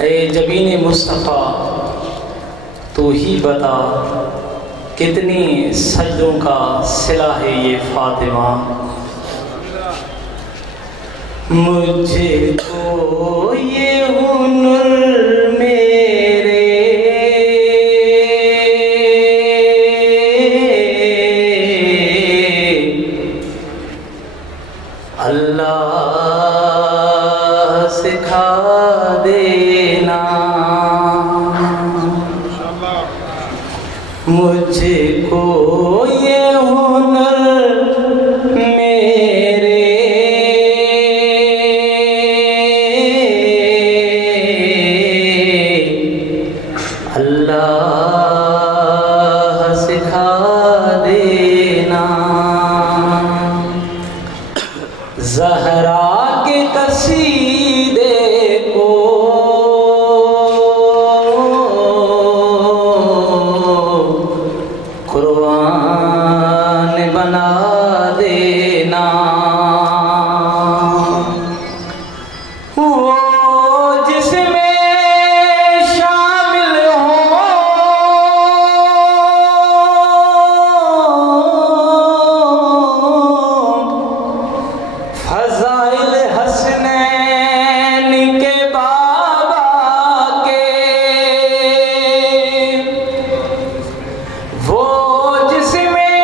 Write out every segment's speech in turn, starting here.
اے جبین مصطفیٰ تو ہی بتا کتنی سجدوں کا صلہ ہے یہ فاطمہ، مجھے کو یہ ہنر میرے اللہ سکھا دینا، مجھے کو یہ ہنر میرے اللہ سکھا دینا، زہرا کے قصیدے کو قرآن بنا دینا، وہ جس میں شامل ہو فضائل حسنین کے بابا کے، وہ جس میں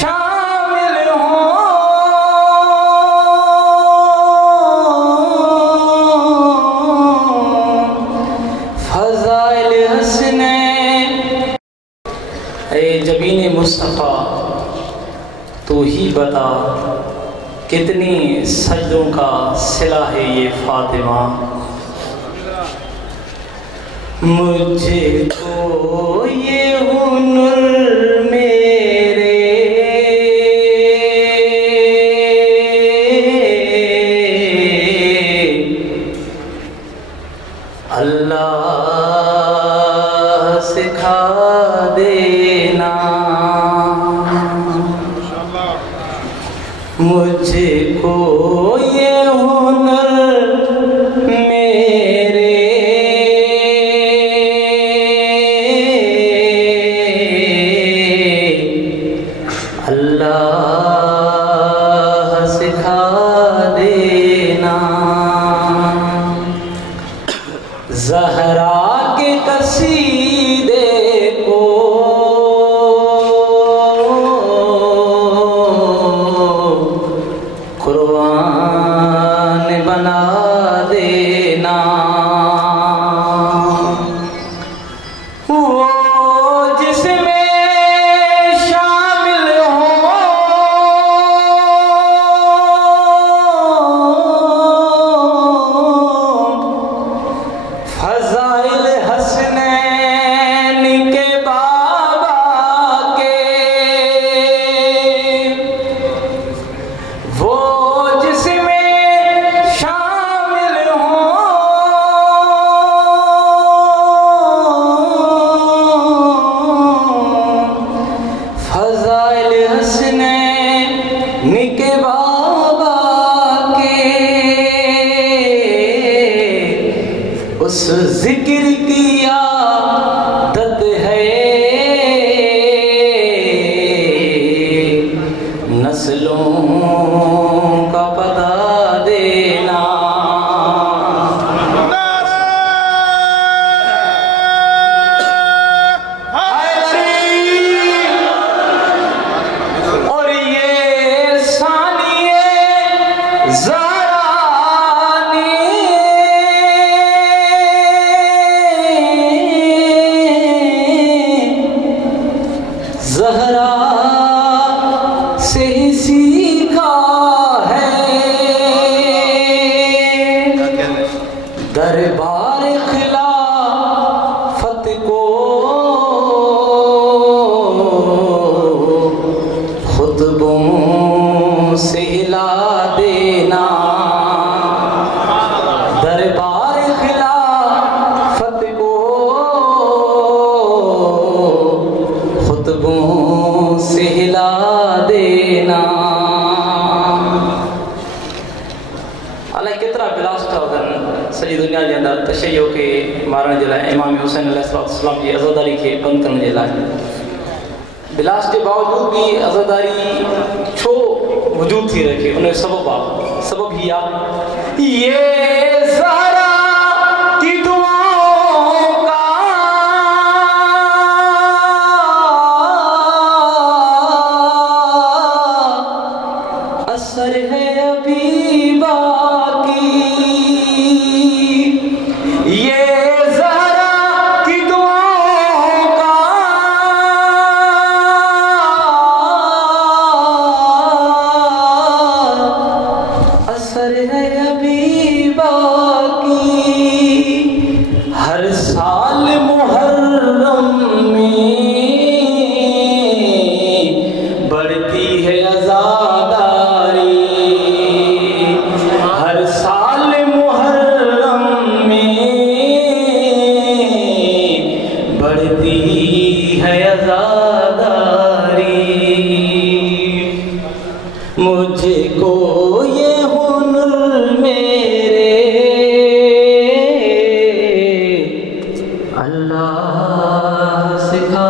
شامل ہوں فضائل حسنین، اے جبین مصطفیٰ تو ہی بتا کتنی سجدوں کا صلہ ہے یہ فاطمہ، مجھے کو یہ ہنر میرے اللہ سکھا دینا، مجھے کو یہ ہنر میرے اللہ سکھا دینا، زہرا کے قصیدے کو قرآن بنا دینا، وہ جس میں شامل ہو فضائل حسنین کے بابا کے، وہ جس میں شامل ہوں فضائل حسنین کے بابا کے، اس ذکر کی عادت ہے نسلوں کا پتہ دینا، اور یہ ثانیے زہرا سے ہی سیکھا ہے دربار خلافت کو خطبوں سے ہلا دینا، دربار خلافت کو خطبوں سے ہلا دینا۔ اللہ کتنا بلاسٹ ہوگا سید دنیا کے اندر تشیع کے مارن کے لئے امام حسین علیہ السلام کی عزاداری کے بند کرنے کے لئے بلاس کے باوجود بھی عزاداری چھو وجود تھی رکھے انہیں سبب ہی یہ زہرا کی دعاؤں کا اثر ہے ابھی باقی یہ زہرا کی دعاؤں کا اثر ہے ابھی باقی ہر سال محرم میں بڑھتی ہے عزاداری ہر سال محرم میں بڑھتی ہے عزاداری مجھے کو یہ ہنر میرے اللہ سکھا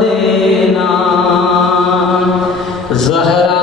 دینا زہرا